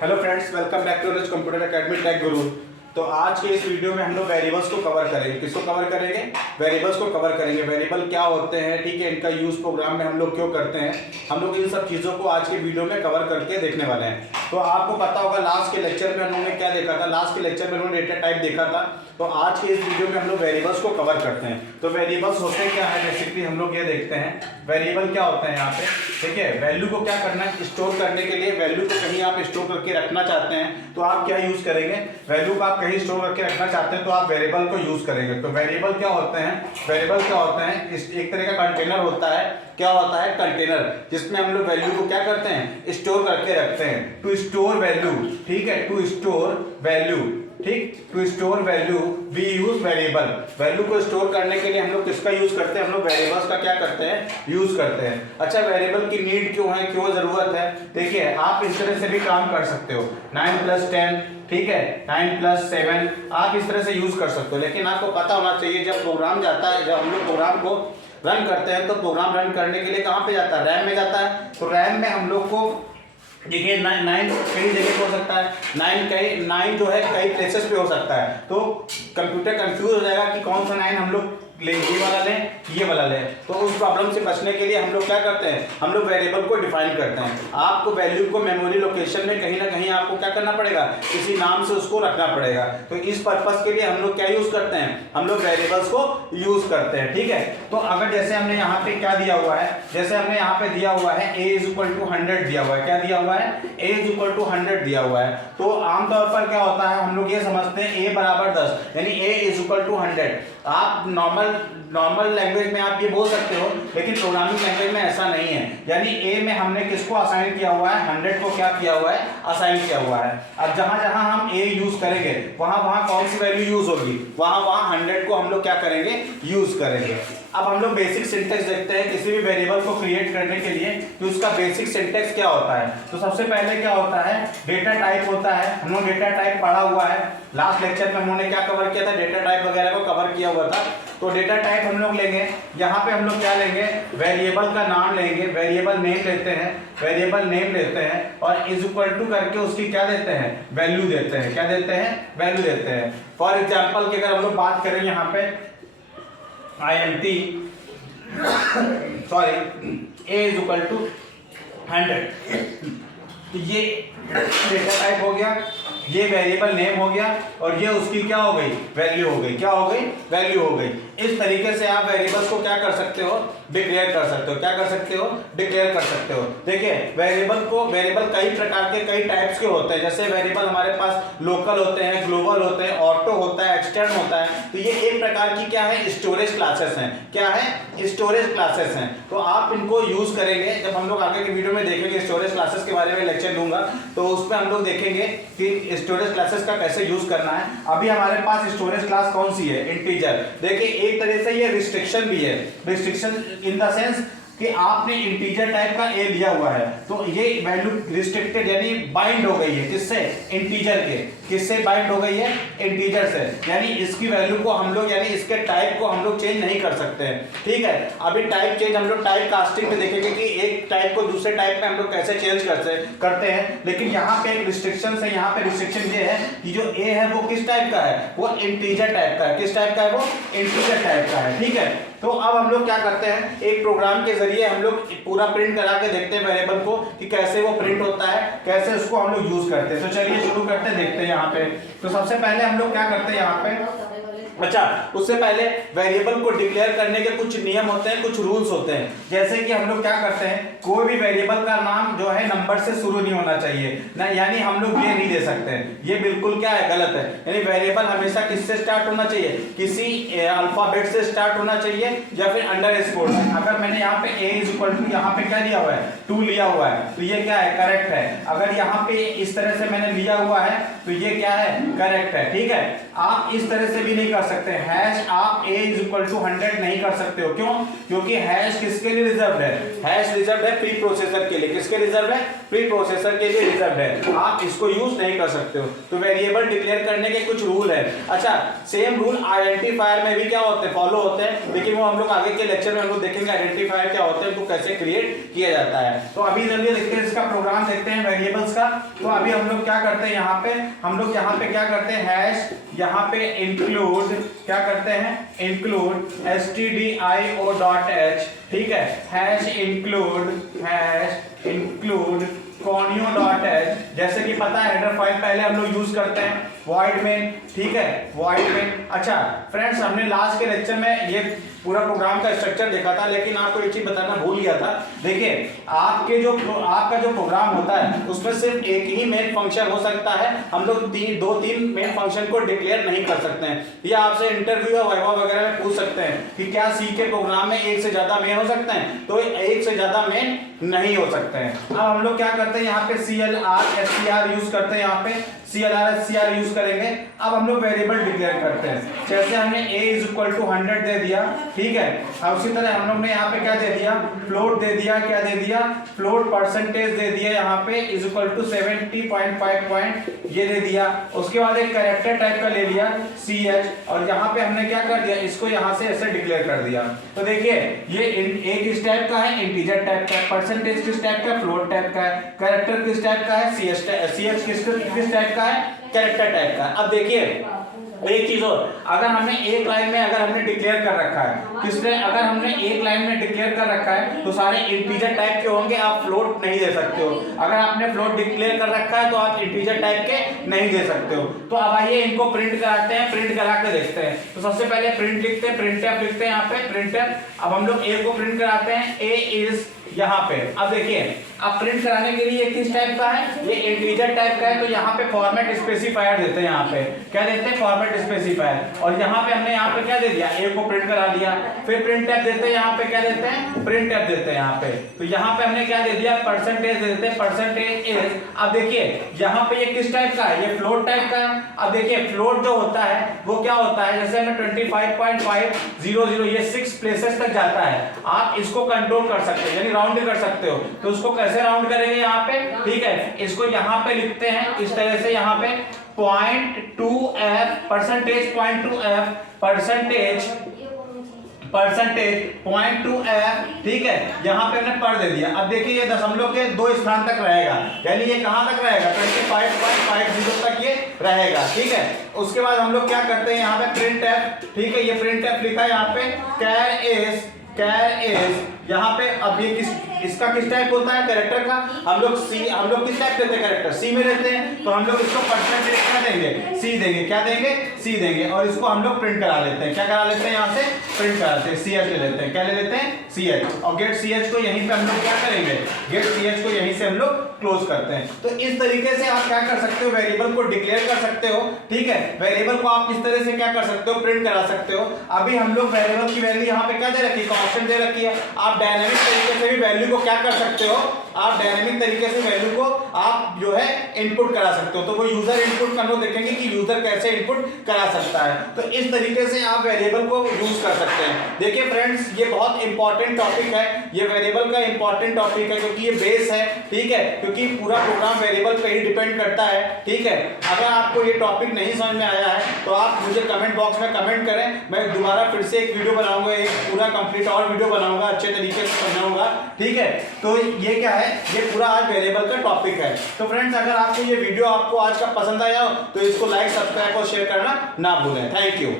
Hello friends, welcome back to computer academy tech guru. तो आज के इस वीडियो में हम लोग वेरिएबल्स को कवर करेंगे। किसको कवर करेंगे? वेरिएबल्स को कवर करेंगे। वेरिएबल क्या होते हैं, ठीक है, इनका यूज प्रोग्राम में हम लोग क्यों करते हैं, हम लोग इन सब चीज़ों को आज के वीडियो में कवर करके देखने वाले हैं। तो आपको पता होगा लास्ट के लेक्चर में उन्होंने क्या देखा था, लास्ट के लेक्चर में उन्होंने डेटा टाइप देखा था। तो आज के इस वीडियो में हम लोग वेरिएबल्स को कवर करते हैं। तो वेरिएबल्स होते क्या है, बेसिकली हम लोग ये देखते हैं वेरिएबल क्या होता है यहाँ पे, ठीक है। वैल्यू को क्या करना है, स्टोर करने के लिए वैल्यू को कहीं आप स्टोर करके रखना चाहते हैं तो आप क्या यूज करेंगे, वैल्यू को आप कहीं स्टोर करके रखना चाहते हैं तो आप वेरिएबल को यूज करेंगे। तो वेरिएबल क्या होते हैं, वेरिएबल क्या होते हैं, एक तरह का कंटेनर होता है। क्या होता है? कंटेनर, जिसमें हम लोग वैल्यू को क्या करते हैं, स्टोर करके रखते हैं। टू स्टोर वैल्यू, ठीक है, टू स्टोर वैल्यू, ठीक, to store value we use variable. Value को स्टोर करने के लिए हम लोग किसका यूज करते हैं, हम लोग वेरिएबल्स का क्या करते हैं, यूज करते हैं। अच्छा, वेरिएबल की नीड क्यों है, क्यों जरूरत है? देखिए, आप इस तरह से भी काम कर सकते हो, 9 + 10, ठीक है, 9 + 7, आप इस तरह से यूज कर सकते हो। लेकिन आपको पता होना चाहिए जब प्रोग्राम जाता है, जब हम लोग प्रोग्राम को रन करते हैं तो प्रोग्राम रन करने के लिए कहाँ पे जाता है, रैम में जाता है। तो रैम में हम लोग को देखिए 9 कई जगह पे हो सकता है, 9 जो है कई प्लेसेस पे हो सकता है। तो कंप्यूटर कंफ्यूज हो जाएगा कि कौन सा 9 हम लोग ले, ये वाला लें, ये वाला लें। तो उस प्रॉब्लम से बचने के लिए हम लोग क्या करते हैं, हम लोग वेरिएबल को डिफाइन करते हैं। आपको वैल्यू को मेमोरी लोकेशन में कहीं ना कहीं आपको क्या करना पड़ेगा, किसी नाम से उसको रखना पड़ेगा। तो इस पर्पस के लिए हम लोग क्या यूज करते हैं, हम लोग वेरिएबल्स को यूज करते हैं, ठीक है। तो अगर जैसे हमने यहाँ पे क्या दिया हुआ है, जैसे हमने यहाँ पे दिया हुआ है a = 100 दिया हुआ है। क्या दिया हुआ है? a = 100 दिया हुआ है। तो आमतौर पर क्या होता है, हम लोग ये समझते हैं a = 10, यानी a = 100। आप नॉर्मल लैंग्वेज में आप ये बोल सकते हो, लेकिन प्रोग्रामिंग लैंग्वेज में ऐसा नहीं है। यानी a में हमने किसको असाइन किया हुआ है, 100 को क्या किया हुआ है, असाइन किया हुआ है। अब जहां जहां हम a यूज करेंगे वहां वहां कौन सी वैल्यू यूज होगी, वहां वहां 100 को हम लोग क्या करेंगे, यूज करेंगे। अब हम लोग बेसिक सिंटेक्स देखते हैं किसी भी वेरिएबल को क्रिएट करने के लिए कि उसका बेसिक सिंटेक्स क्या होता है। तो सबसे पहले क्या होता है, डेटा टाइप होता है। हम लोग डेटा टाइप पढ़ा हुआ है, लास्ट लेक्चर में हमने क्या कवर किया था, डेटा टाइप वगैरह को कवर किया हुआ था। तो डेटा टाइप हम लोग लेंगे, यहाँ पे हम लोग क्या लेंगे, वेरिएबल का नाम लेंगे, वेरिएबल नेम लेते हैं, वेरिएबल नेम लेते हैं और इज इक्वल टू करके उसकी क्या देते हैं, वैल्यू देते हैं। क्या देते हैं? वैल्यू देते हैं। फॉर एग्जाम्पल की अगर हम लोग बात करें यहाँ पे int सॉरी a = 100, तो ये डेटा टाइप हो गया, ये वेरिएबल नेम हो गया और ये उसकी क्या हो गई, वैल्यू हो गई। क्या हो गई? वैल्यू हो गई। इस तरीके से आप वेरिएबल्स को क्या कर सकते हो, डिक्लेयर कर सकते हो। क्या कर सकते हो? डिक्लेयर कर सकते हो। देखिए, वेरिएबल कई प्रकार के, कई टाइप्स के होते हैं। जैसे वेरिएबल हमारे पास लोकल होते हैं, ग्लोबल होते हैं, ऑटो होता है, एक्सटर्न होता है। तो ये एक प्रकार की क्या है, स्टोरेज क्लासेस हैं। क्या है? स्टोरेज क्लासेस हैं। तो आप इनको यूज करेंगे जब हम लोग आगे के वीडियो में देखेंगे, स्टोरेज क्लासेस के बारे में लेक्चर दूंगा तो उसमें हम लोग देखेंगे कि स्टोरेज क्लासेस का कैसे यूज करना है। अभी हमारे पास स्टोरेज क्लास कौन सी है, इंटीजर। देखिए, एक तरह से ये रिस्ट्रिक्शन भी है, रिस्ट्रिक्शन इन द सेंस कि आपने इंटीजर टाइप का ए लिया हुआ है तो ये वैल्यू रिस्ट्रिक्टेड यानी बाइंड हो गई है। किससे? इंटीजर के। किससे बाइंड हो गई है? इंटीजर से। यानी इसकी वैल्यू को हम लोग, यानी इसके टाइप को हम लोग चेंज नहीं कर सकते हैं, ठीक है। अभी टाइप चेंज हम लोग टाइप कास्टिंग में देखेंगे कि एक टाइप को दूसरे टाइप में हम लोग कैसे चेंज करते हैं। लेकिन यहाँ पे एक रिस्ट्रिक्शन है, यहाँ पे रिस्ट्रिक्शन ये है कि जो ए है वो किस टाइप का है, वो इंटीजर टाइप का है। किस टाइप का है? वो इंटीजर टाइप का है, ठीक है। तो अब हम लोग क्या करते हैं, एक प्रोग्राम के जरिए हम लोग पूरा प्रिंट करा के देखते हैं वेरिएबल को कि कैसे वो प्रिंट होता है, कैसे उसको हम लोग यूज करते हैं। तो चलिए शुरू करते हैं, देखते हैं यहाँ पे। तो सबसे पहले हम लोग क्या करते हैं यहाँ पे, अच्छा, उससे पहले वेरिएबल को डिक्लेयर करने के कुछ नियम होते हैं, कुछ रूल्स होते हैं। जैसे कि हम लोग क्या करते हैं, कोई भी वेरिएबल का नाम जो है नंबर से शुरू नहीं होना चाहिए ना, यानी हम लोग ये नहीं दे सकते हैं। ये बिल्कुल क्या है, गलत है। यानी वेरिएबल हमेशा किससे स्टार्ट होना चाहिए, किसी अल्फाबेट से स्टार्ट होना चाहिए या फिर अंडरस्कोर से। अगर मैंने यहाँ पे a = यहाँ पे क्या लिया हुआ है, 2 लिया हुआ है, तो ये क्या है, करेक्ट है। अगर यहाँ पे इस तरह से मैंने लिया हुआ है तो ये क्या है, करेक्ट है, ठीक है। आप इस तरह से भी नहीं कर सकते, हैश आप a = 100 नहीं कर सकते हो। क्यों? क्योंकि हैश किसके लिए रिजर्व्ड है, हैश रिजर्व्ड है प्री प्रोसेसर के लिए। किसके रिजर्व है? प्री प्रोसेसर के लिए रिजर्व्ड है, आप इसको यूज नहीं कर सकते हो। तो वेरिएबल डिक्लेयर करने के कुछ रूल है। अच्छा, सेम रूल आइडेंटिफायर में भी क्या होते हैं, फॉलो होते हैं, लेकिन वो हम लोग आगे के लेक्चर में हम लोग देखेंगे आइडेंटिफायर क्या होते हैं, उनको कैसे क्रिएट किया जाता है। तो अभी जल्दी देखते हैं, इसका प्रोग्राम देखते हैं। वेरिएबल्स का। तो अभी हम लोग क्या करते हैं यहाँ पे, हम लोग यहाँ पे क्या करते हैं, हैश यहाँ पे इंक्लूड क्या करते हैं, इंक्लूड stdio.h, ठीक है, हैश इंक्लूड conio.h, जैसे कि पता है हेडर फाइल पहले हम लोग यूज करते हैं void में, ठीक है, void में। अच्छा फ्रेंड्स, हमने लास्ट के लेक्चर में ये पूरा प्रोग्राम का स्ट्रक्चर देखा था, लेकिन आपको एक चीज बताना भूल गया था। देखिए आपका जो प्रोग्राम होता है उसमें सिर्फ एक ही मेन फंक्शन हो सकता है, हम लोग दो तीन मेन फंक्शन को डिक्लेयर नहीं कर सकते हैं। ये आपसे इंटरव्यू या वाइवा वगैरह में पूछ सकते हैं कि क्या सी के प्रोग्राम में एक से ज्यादा मेन हो सकते हैं, तो एक से ज्यादा मेन नहीं हो सकते हैं। अब हम लोग क्या करते हैं यहाँ पे CLR SCR यूज करते हैं, यहाँ पे CLR SCR यूज करेंगे। अब हम लोग वेरिएबल डिक्लेयर करते हैं, जैसे हमने a = 100 दे दिया, ठीक है। अब उसी तरह हम लोग ने यहाँ पे क्या दे दिया, फ्लोट दे दिया, क्या दे दिया, फ्लोट परसेंटेज दे दिया यहाँ पे = 70.5 ये दे दिया। उसके बाद एक कैरेक्टर टाइप का ले लिया CH, और यहाँ पे हमने क्या कर दिया, इसको यहाँ से ऐसे डिक्लेयर कर दिया। तो देखिए ये एक किस टाइप का है, इंटीजर टाइप का है, परसेंटेज किस टाइप का, फ्लोट टाइप का है, कैरेक्टर किस टाइप का है, CH किस टाइप का है, कैरेक्टर टाइप का। अब देखिए एक चीज और, अगर हमने एक लाइन में अगर हमने डिक्लेयर कर रखा है, किसने, अगर हमने एक लाइन में डिक्लेयर कर रखा है तो सारे इंटीजर टाइप के होंगे, आप फ्लोट नहीं दे सकते हो। अगर आपने फ्लोट डिक्लेयर कर रखा है तो आप इंटीजर टाइप के नहीं दे सकते हो। तो अब आइए इनको प्रिंट कराते हैं, प्रिंट करा के देखते हैं। तो सबसे पहले प्रिंट लिखते हैं, printf लिखते हैं यहाँ पे printf। अब हम लोग a को प्रिंट कराते हैं, a is यहाँ पे। अब देखिए अब प्रिंट कराने के लिए किस टाइप का है, ये इंटीजर टाइप का है, तो यहाँ पे फॉर्मेट स्पेसिफायर देते हैं, यहाँ पे क्या देते हैं, फॉर्मेट स्पेसिफायर। और यहाँ पे हमने यहाँ पे क्या दे दिया, a को प्रिंट करा दिया। फिर printf देते हैं, यहाँ पे क्या देते हैं, printf देते हैं यहाँ पे। तो यहाँ पे हमने क्या दे दिया, परसेंटेज दे देते हैं, परसेंटेज इज। अब देखिए यहाँ पे ये किस टाइप का है, ये फ्लोट टाइप का है। अब देखिए फ्लोट जो होता है वो क्या होता है, जैसे हमें 25.500 ये 6 प्लेसेस तक जाता है, आप इसको कंट्रोल कर सकते हैं, यानी राउंड कर सकते हो। तो उसको कैसे राउंड करेंगे यहाँ पे, ठीक है, इसको यहाँ पे लिखते हैं इस तरह से, यहाँ पे 0.2f percentage 0.2f percentage 0.2f, ठीक है, यहाँ पे हमने पर दे दिया। अब देखिए ये दशमलव के 2 स्थान तक रहेगा, यानी ये कहाँ तक रहेगा, 25.50 तक ये रहेगा, ठीक है। उसके बाद हम लोग क्या करते हैं, यहाँ पे printf, ठीक है, ये printf लिखा है यहाँ पे, char is यहाँ पे। अब ये इसका किस टाइप होता है, कैरेक्टर का। हम लोग किस टाइप देते हैं, कैरेक्टर C में लेते हैं, तो हम लोग इसको परसेंटेज क्या देंगे, C देंगे, क्या देंगे, C देंगे। और इसको हम लोग प्रिंट करा लेते हैं, क्या करा लेते हैं, यहाँ से प्रिंट कराते हैं, CH ले लेते हैं, क्या ले लेते हैं, CH। और गेट CH को यहीं पे हम लोग क्या करेंगे, गेट CH को यहीं से हम लोग क्लोज करते हैं। तो इस तरीके से आप क्या कर सकते हो, वेरिएबल को डिक्लेयर कर सकते हो, ठीक है। वेरिएबल को आप इस तरह से क्या कर सकते हो, प्रिंट करा सकते हो। अभी हम लोग वेरिएबल की वैल्यू यहाँ पे क्या दे रखी है, कांस्टेंट दे रखी है। आप डायनामिक तरीके से भी वैल्यू को क्या कर सकते हो, आप डायनामिक तरीके से वैल्यू को आप जो है इनपुट करा सकते हो। तो वो यूजर इनपुट करना देखेंगे कि यूजर कैसे इनपुट करा सकता है। तो इस तरीके से आप वेरिएबल को यूज कर सकते हैं। देखिए फ्रेंड्स, ये बहुत इंपॉर्टेंट टॉपिक है, ये वेरिएबल का इंपॉर्टेंट टॉपिक है, क्योंकि ये बेस है, ठीक है, क्योंकि पूरा प्रोग्राम वेरिएबल पे ही डिपेंड करता है, ठीक है। अगर आपको ये टॉपिक नहीं समझ में आया है तो आप मुझे कमेंट बॉक्स में कमेंट करें, मैं दोबारा फिर से एक वीडियो बनाऊंगा, एक पूरा कंप्लीट और वीडियो बनाऊंगा, अच्छे तरीके से समझाऊंगा, ठीक है। तो ये क्या है, ये पूरा आज वेरिएबल का टॉपिक है। तो फ्रेंड्स, अगर आपको ये वीडियो आपको आज का पसंद आया हो तो इसको लाइक, सब्सक्राइब और शेयर करना ना भूलें। Thank you.